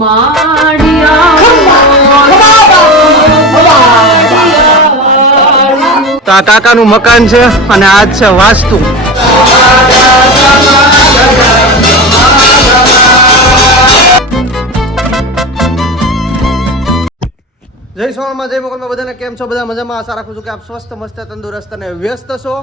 તો આ કાકાનું મકાન છે અને આજ છે વાસ્તુ. જય સોનામાં જય મોગલમાં બધાને કેમ છો? બધા મજામાં? આશા રાખું છું કે આપ સ્વસ્થ મસ્ત તંદુરસ્ત અને વ્યસ્ત છો.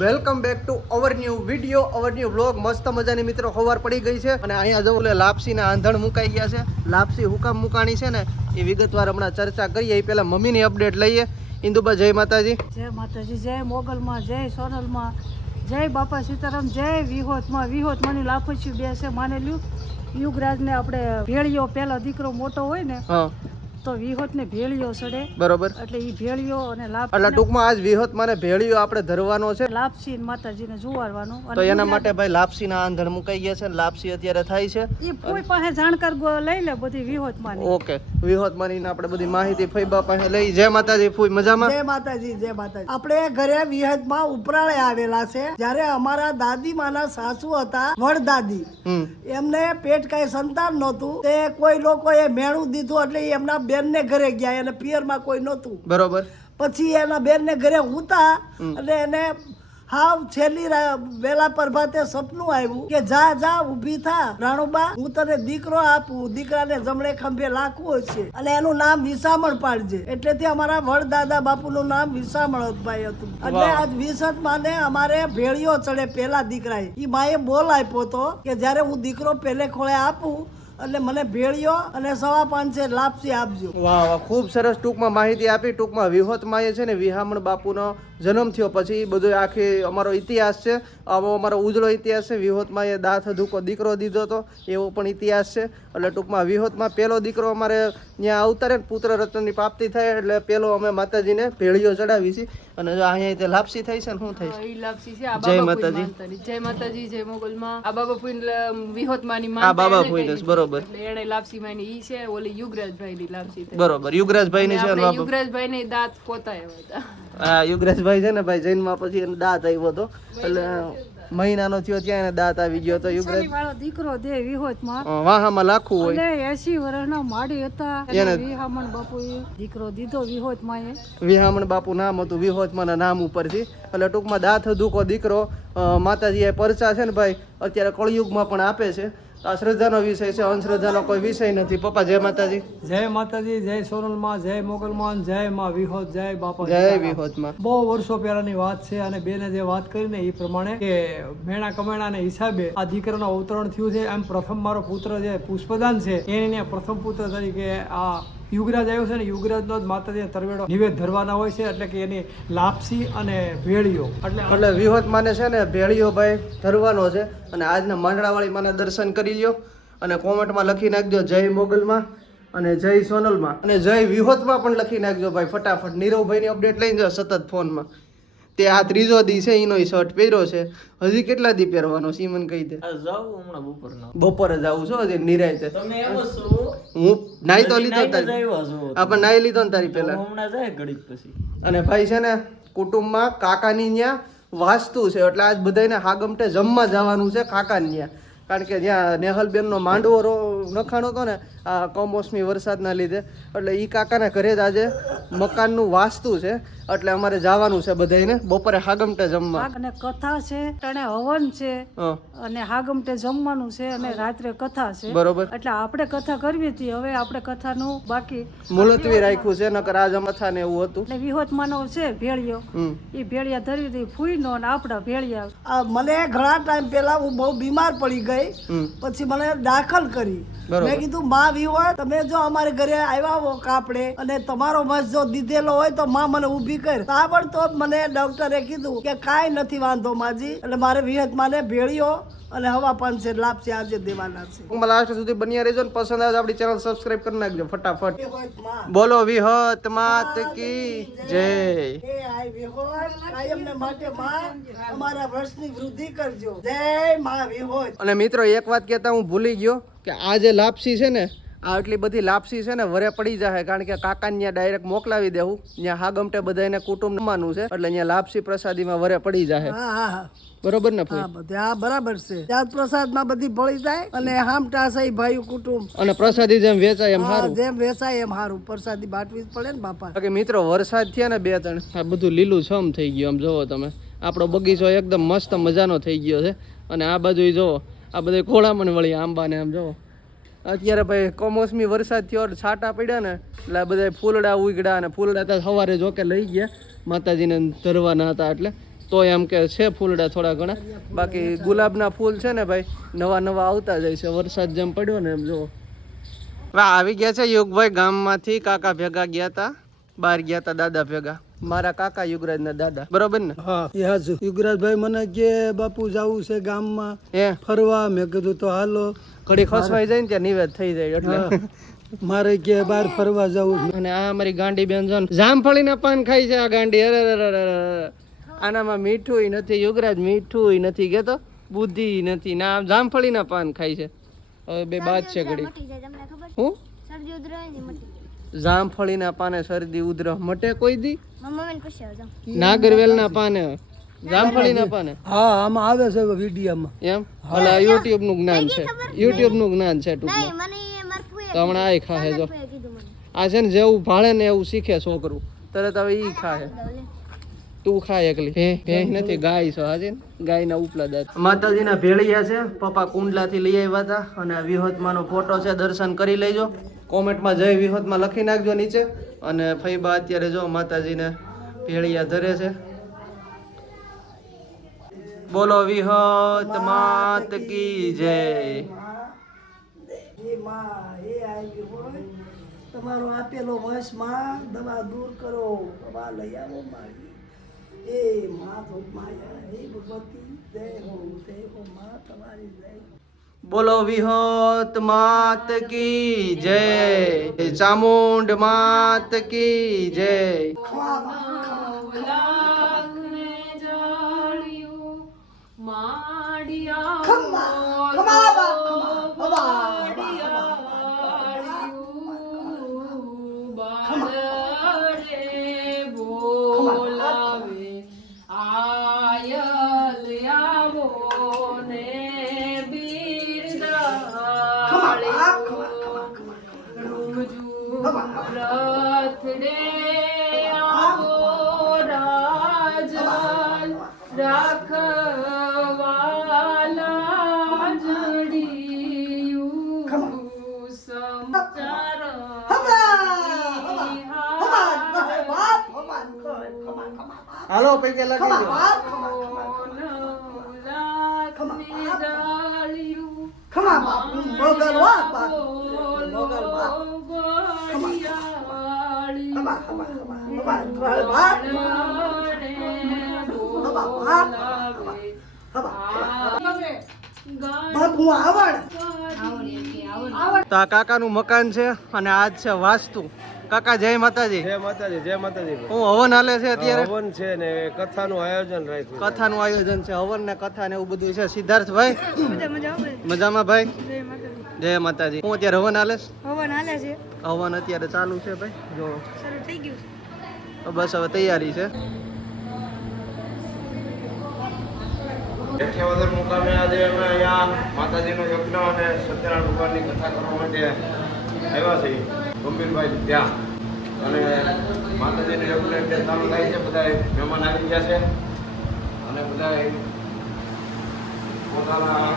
Welcome back to our new video, our new vlog. મસ્ત મજાની મિત્રો સવાર પડી ગઈ છે અને અહીંયા જો લાપસીના આંધણ મુકાઈ ગયા છે. લાપસી હુકામ મુકાણી છે ને એ વિગતવાર હમણાં ચર્ચા કરીએ. એ પહેલા મમ્મીની અપડેટ લઈએ. ઇન્દુબા જય માતાજી. જય માતાજી, જય મોગલમાં, જય સોનલમાં, જય બાપા સીતારામ, જય વિહોતમાં. વિહોતમાંની લાફોચ્યું બે છે માનેલ્યું. યુગરાજને આપણે ભેળિયો પહેલો દીકરો મોટો હોય ને તો વિહોત ને ભેળિયો સડે, બરોબર. એટલે ઈ ભેળિયો અને લાપ એટલે ટૂંકમાં આજ વિહોત માને ભેળિયો આપણે ધરવાનો છે, લાપસી માતાજીને જુવારવાનો. તો એના માટે ભાઈ લાપસીના આંધણ મુકાઈ ગયા છે. લાપસી અત્યારે થાય છે. ઈ કોઈ પાસે જાણકાર લઈ લે બધી વિહોત માની. ઓકે, વિહોત માની આપણે બધી માહિતી ફઈબા પાસે લઈ. જય માતાજી ફૂઈ, મજામાં? જય માતાજી, જય માતાજી. આપણે ઘરે વિહતમાં ઉપરાળે આવેલા છે. જ્યારે અમારા દાદી માના સાસુ હતા વડદાદી, એમને પેટ કઈ સંતાન નહોતું, તે કોઈ લોકોએ મેણું દીધું એટલે એમના બેન ને ઘરે ગયા, એને પિયરમાં કોઈ નહોતું, બરોબર. પછી એના બેન ને ઘરે ઉતા અને એને હાવ છેલ્લી વેલા પ્રભાતે સપનું આવ્યું કે જા જા ઊભી થા રાણુબા, હું તને દીકરો આપું, દીકરાને જમણે ખંભે લાખવું છે અને એનું નામ વિસામણ પાડજે. એટલેથી અમારા વડદાદા બાપુનું નામ વિસામણભાઈ હતું. એટલે આજ વિસત માને અમારે ભેળિયો ચડે પેલા દીકરાએ. ઈ માએ બોલ આપ્યો હતો કે જયારે હું દીકરો પેલે ખોળે આપું એટલે મને ભેળિયો અને 5.5 લાપસી આપજો. વાહ વાહ, ખૂબ સરસ ટૂંકમાં માહિતી આપી. ટૂંકમાં વિહોતમાં એ છે ને વિહામણ બાપુનો જન્મ થયો પછી બધો આખી અમારો ઇતિહાસ છે. આવો અમારો ઉજળો ઇતિહાસ છે. વિહોતમાં એ દાથ ધૂકો દીકરો દીધો હતો એવો પણ ઇતિહાસ છે. એટલે ટૂંકમાં વિહોતમાં પહેલો દીકરો અમારે ત્યાં અવતારે પુત્ર રત્નની પ્રાપ્તિ થાય એટલે પેલો અમે માતાજીને ભેળિયો ચડાવી છે. અને જો અહીંયા તે લાપસી થઈ છે ને શું થઈ છે? લાપસી છે. જય માતાજી, જય માતાજી, જય મોગલમાં. આ બાબા ફૂઈ વિહોતમાંની આ બાબા ફૂઈ બરોબર. એટલે એને લાપસી માની ઈ છે, ઓલી યુગરાજભાઈ ની લાપસી થઈ, બરોબર. યુગરાજભાઈ ની છે. યુગરાજભાઈ ને દાંત પોતાયા હતા. હા, યુગરાજભાઈ છે ને ભાઈ જૈનમાં પછી એને દાંત આવ્યો હતો એટલે મહિનાનો થયો ત્યાં એને દાંત આવી ગયો હતો. યુગરાજ વાળો દીકરો દે વિહોતમાં વાહામાં લાખું હોય અને 80 વર્ષના માડી હતા. વિહામણ બાપુએ દીકરો દીધો વિહોતમાં. વિહામણ બાપુ નામ હતું વિહોતમાં નામ ઉપરથી. એટલે ટૂંકમાં દાંત દુખો દીકરો માતાજી એ પરચા છે ને ભાઈ અત્યારે કળયુગમાં પણ આપે છે. આ શ્રદ્ધાનો વિષય છે, અંધશ્રદ્ધાનો કોઈ વિષય નથી. પપ્પા જય માતાજી. જય માતાજી, જય સોનલમાં, જય મોગલમાં, જય માં વિહોત, જય બાપા, જય વિહોતમાં. બહુ વર્ષો પહેલાની વાત છે અને બેને જે વાત કરી ને એ પ્રમાણે કે મેણા કમેણાના હિસાબે આ દીકરાનું અવતરણ થયું છે. એમ પ્રથમ મારો પુત્ર જે પુષ્પદાન છે એને પ્રથમ પુત્ર તરીકે આ યુગરાજ આવ્યો છે ને યુગરાજનો જ માતાજીને તરવેડો નિવેદ ધરવાના હોય છે. એટલે કે એની લાપસી અને ભેળિયો એટલે વિહોત માને છે ને ભેળિયો ભાઈ ધરવાનો છે. અને આજના માંડળાવાળી માના દર્શન કરી લ્યો અને કોમેન્ટમાં લખી નાખજો જય મોગલમાં અને જય સોનલમાં અને જય વિહોતમાં પણ લખી નાખજો ભાઈ ફટાફટ. નીરવભાઈની અપડેટ લઈને જાઓ સતત ફોનમાં. તે આ ત્રીજો દી છે એનો શર્ટ પહેર્યો છે. હજી કેટલા દી પહેરવાનો છે મને કહી દે. બપોરે જાવું છો હજી નિરાયતે. હું નાઈ તો લીધો આપણે નાઈ લીધો ને તારી પેલા. અને ભાઈ છે ને કુટુંબમાં કાકાની ત્યાં વાસ્તુ છે એટલે આજ બધાને હાગમટે જમવા જવાનું છે કાકાની ત્યાં. કારણ કે જ્યાં નેહલબેનનો માંડવો નખાણો હતો ને આ કમોસમી વરસાદના લીધે એટલે ઈ કાકાના ઘરે જ આજે મકાનનું વાસ્તુ છે એટલે અમારે જવાનું છે બધાને બપોરે હાગમટે જમવા. અને કથા છે, ટણે હવન છે અને હાગમટે જમવાનું છે અને રાત્રે કથા છે, બરોબર. એટલે આપણે કથા કરવી હતી. હવે આપણે કથાનું બાકી મુલતવી રાખ્યું છે, નકર આજ મથા ને એવું હતું. એટલે વિહોત માનો છે ભેળિયો, એ ભેળિયા ધરવી હતી ફૂઈનો અને આપણા ભેળિયા. મને ઘણા ટાઈમ પહેલા હું બહુ બીમાર પડી ગઈ, પછી મને દાખલ કરી. મેં કીધું માં વિહોત તમે જો અમારે ઘરે આવ્યા હો કાપડે અને તમારો મસ જો દીધેલો હોય તો માં મને ઊભી કર. તાબડતોબ મને ડોક્ટરે કીધું કે કાંઈ નથી વાંધો માજી. એટલે મારે વિહત માને ભેળિયો અને 5.5 લાપસી આજે દેવાના છે. લાસ્ટ સુધી બન્યા રહેજો ને પસંદ આવે આપણી ચેનલ સબસ્ક્રાઇબ કરી નાખજો ફટાફટ. બોલો વિહોત માત કી જય. એ આય વિહોત કાયમ ને માટે માં અમારા વર્ષની વૃદ્ધિ કરજો. જય માં વિહોત. અને મિત્રો એક વાત કહેતા હું ભૂલી ગયો કે આ જે લાપસી છે ને આ એટલી બધી લાપસી છે ને વરે પડી જાય, કારણ કે કાકાને ત્યાં ડાયરેક્ટ મોકલાવી દેવું. ત્યાં હાગમટે બધાને કુટુંબ માનવું છે, એટલે અહીંયા લાપસી પ્રસાદીમાં વરે પડી જાય. હા હા હા બરોબર ને ફોઈ? હા બધે હા બરાબર છે. ત્યાં પ્રસાદમાં બધી ભળી જાય અને હામટા સહી ભાઈ કુટુંબ અને પ્રસાદી જેમ વેચાય એમ હા, સારું. જેમ વેચાય એમ સારું. પ્રસાદી બાટવી જ પડે ને બાપા. બાકી મિત્રો વરસાદ થયા ને 2-3, આ બધું લીલું છમ થઈ ગયું. આમ જોવો તમે, આપણો બગીચો એકદમ મસ્ત મજાનો થઈ ગયો છે. અને આ બાજુ જોવો, આ બધા કોળામણ વળી આંબા ને આમ જોવો. અત્યારે ભાઈ કમોસમી વરસાદ થયો, છાંટા પડ્યા ને એટલે આ બધા ફૂલડા ઉગડ્યા, અને ફૂલડા તો સવારે જો કે લઈ ગયા, માતાજીને ધરવાના હતા એટલે. તો એમ કે છે ફૂલડા થોડા ઘણા. બાકી ગુલાબના ફૂલ છે ને ભાઈ નવા નવા આવતા જાય છે, વરસાદ જેમ પડ્યો ને એમ જોવો. આવી ગયા છે યુગભાઈ ગામમાંથી. કાકા ભેગા ગયા હતા, બહાર ગયા હતા દાદા ભેગા. મારા કાકા યુગરાજ ના દાદા, બરોબર ને? હા એ હાજુ. યુગરાજભાઈ મને કે બાપુ જવું છે ગામમાં ફરવા. મેં કીધું તો હાલો. ઘડી ખસવાઈ જાય ને ત્યાં નિવેદ થઈ જાય એટલે મારે કે બહાર ફરવા જવું. અને આ અમારી ગાંડી બેન જો જામફળીના પાન ખાય છે. આ ગાંડી અરે આનામાં મીઠું નથી યુગરાજ, મીઠું નથી કેતો, બુદ્ધિ નથી ના. જામફળીના પાન ખાય છે. હવે બે બાદ છે ઘડી. હું જામફળીના પાને શરદી ઉધરસ મટે કોઈ દી? નાગરવેલના પાને, જામફળીના પાને. હા આમાં આવે છે વિડીયોમાં એમ. ભલા યુટ્યુબ નું જ્ઞાન છે, યુટ્યુબ નું જ્ઞાન છે ટૂંકમાં. તો હમણાં આ ખાહે જો. આ છે ને જેવું ભાળે ને એવું શીખે છોકરું, તરત હવે ઈ ખાહે. તું ખાય એકલી. ભેંસ નથી, ગાય છે. હાજી ગાયના ઉપલા દાંત. માતાજીના ભેળિયા છે, પપ્પા કુંડલાથી લઈ આવ્યા હતા. અને આ વિહોતમાનો ફોટો છે, દર્શન કરી લેજો. કોમેન્ટમાં જય વિહોતમાં લખી નાખજો નીચે. અને ફઈબા અત્યારે જો માતાજીને ભેળિયા ધરે છે. બોલો વિહોત માત કી જય. તમારો આપેલો વંશમાં દવા દૂર કરો, દવા લઈ આવો મારી. એ માં માયા, હે ભગવતી જય હો, જય હો માં તમારી જય. બોલો વિહોત માત કી જય, ચામુંડ માત કી જય. હાલો પૈકી લખી દો. તો આ કાકાનું મકાન છે અને આજ છે વાસ્તુ. કાકા જય માતાજી. જય માતાજી, જય માતાજી. હું હવન હાલે છે અત્યારે. હવન છે ને કથાનું આયોજન રાખ્યું. કથાનું આયોજન છે, હવન ને કથા ને એવું બધું છે. સિદ્ધાર્થભાઈ મજામાં ભાઈ? જય માતાજી. હું અત્યારે હવન હાલે છે. હવન અત્યારે ચાલુ છે ભાઈ, જો થઈ ગયું. બસ હવે તૈયારી છે. વિઠ્ઠાવદર મુકામે આજે અમે અહીંયા માતાજીનો યજ્ઞ અને સત્યનારાયણ ભગવાનની કથા કરવા માટે આવ્યા છીએ ગંભીરભાઈ ત્યાં. અને માતાજીનો યજ્ઞ એટલે ચાલુ થાય છે. બધા મહેમાન આવી ગયા છે અને બધા પોતાના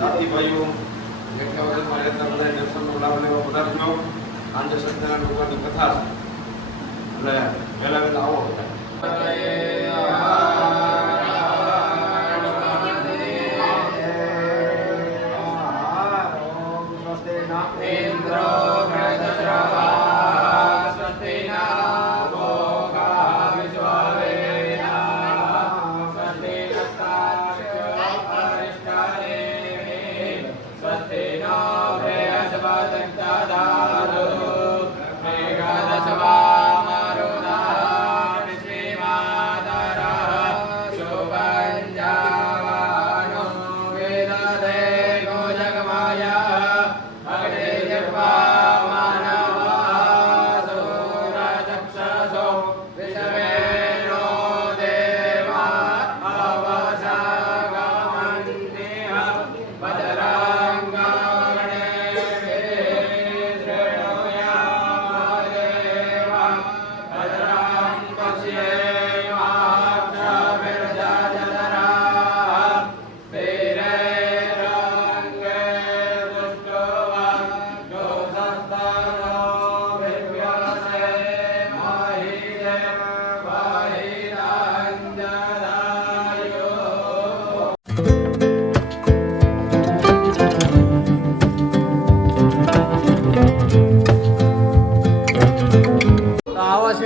દાદીભાઈઓ વિઠ્ઠાવદરમાં રહેતા બધા દર્શનનો લાભ લેવા પધારજો. આજે સત્યનારાયણ ભગવાનની કથા છે એટલે વહેલા વહેલા આવો બધા. Bye.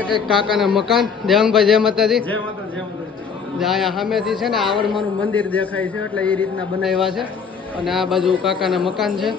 કંઈક કાકાના મકાન. દેવાંગભાઈ જય માતાજી. જય માતા જય માતા. અહીંયા સામેથી છે ને આવડમાનું મંદિર દેખાય છે એટલે એ રીતના બનાવ્યા છે. અને આ બાજુ કાકાના મકાન છે.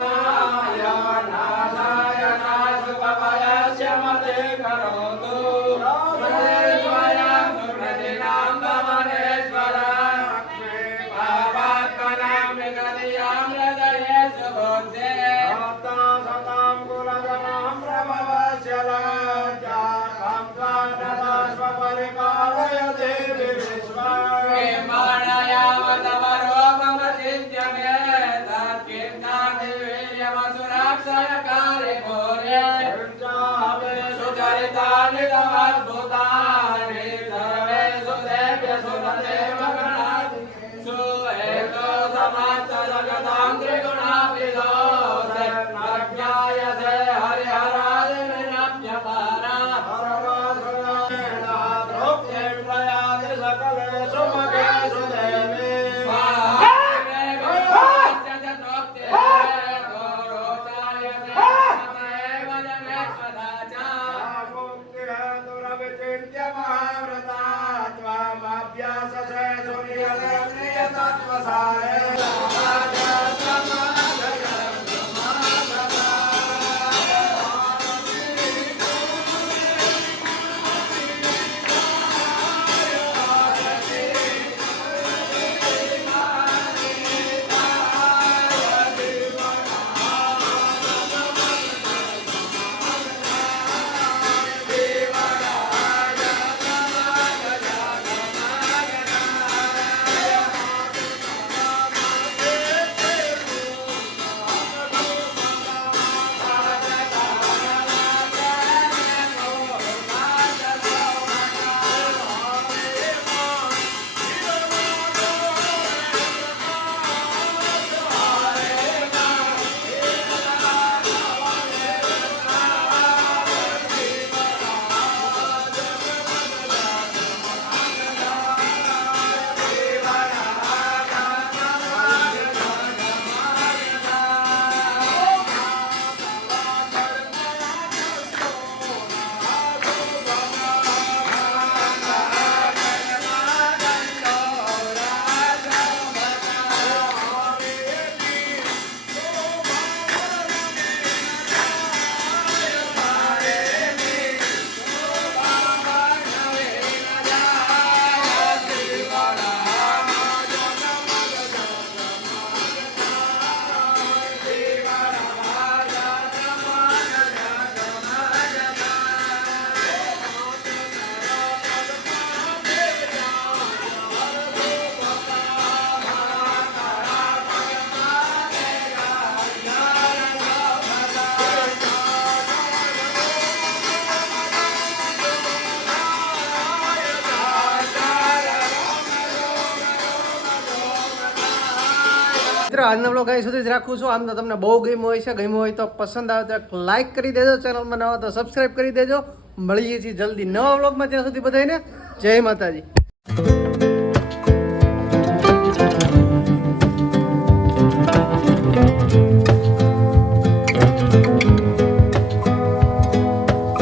મિત્રો આજનો બ્લોગ અહીં સુધી જ રાખું છું. આમ તો તમને બહુ ગમ્યું હોય તો પસંદ આવે તો એક લાઈક કરી દેજો. ચેનલમાં નવા તો સબસ્ક્રાઈબ કરી દેજો. મળીએ છીએ જલ્દી નવા બ્લોગમાં. ત્યાં સુધી બધાને જય માતાજી.